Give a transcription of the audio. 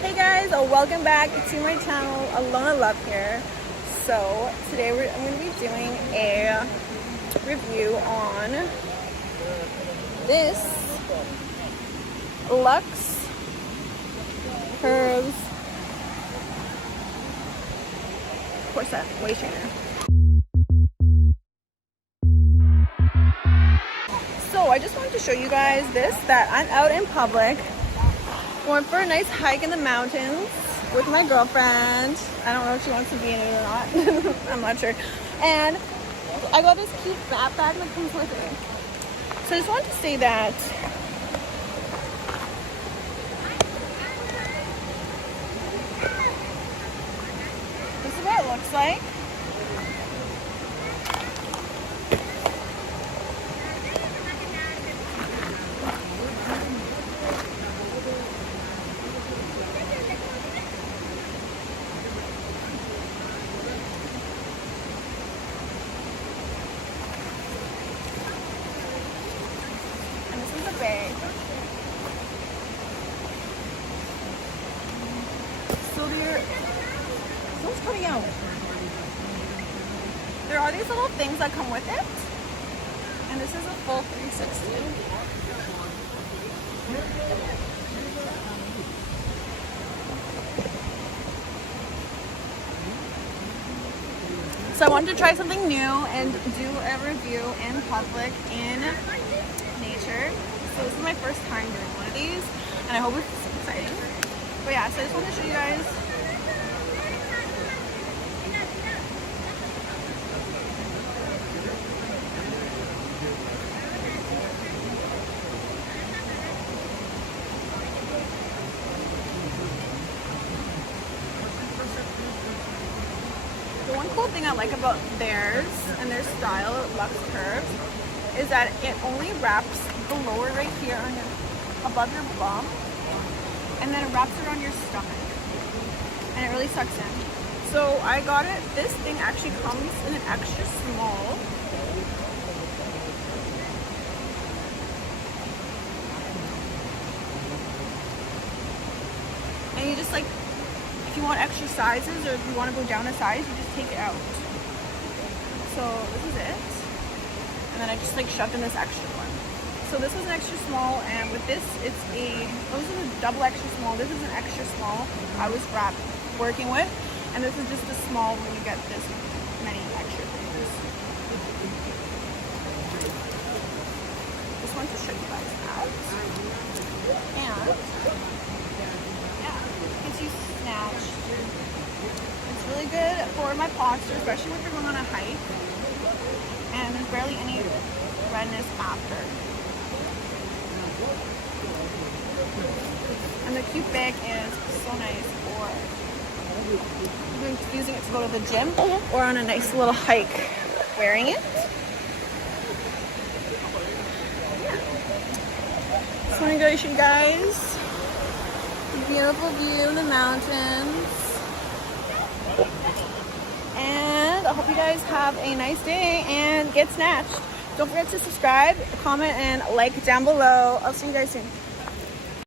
Hey guys, welcome back to my channel. Alona Love here. So today I'm going to be doing a review on this Luxx Curves corset waist trainer. So I just wanted to show you guys this, that I'm out in public, going for a nice hike in the mountains with my girlfriend. I don't know if she wants to be in it or not. I'm not sure. And I got this cute backpack that comes with it. So I just wanted to say that this is what it looks like. Bag. So someone's coming out. There are these little things that come with it, and this is a full 360. So I wanted to try something new and do a review in public in nature. So this is my first time doing one of these, and I hope it's exciting. But yeah, so I just wanted to show you guys. The one cool thing I like about theirs and their style of Luxx Curves is that it only wraps the lower right here on your, above your bum, and then it wraps around your stomach, and it really sucks in. So I got it. This thing actually comes in an extra small. And you just like, if you want extra sizes or if you want to go down a size, you just take it out. So this is it. And then I just like shoved in this extra one. So this was an extra small, and with this, those are the double extra small. This is an extra small I was working with, and this is just a small when you get this many extra things. Just wanted to show you guys that. And yeah, gets you snatched. It's really good for my posture, especially when you're going on a hike. And there's barely any redness after. And the cute bag is so nice for using it to go to the gym or on a nice little hike wearing it. Just want to show you guys the beautiful view in the mountains. And I hope you guys have a nice day and get snatched. Don't forget to subscribe, comment, and like down below. I'll see you guys soon.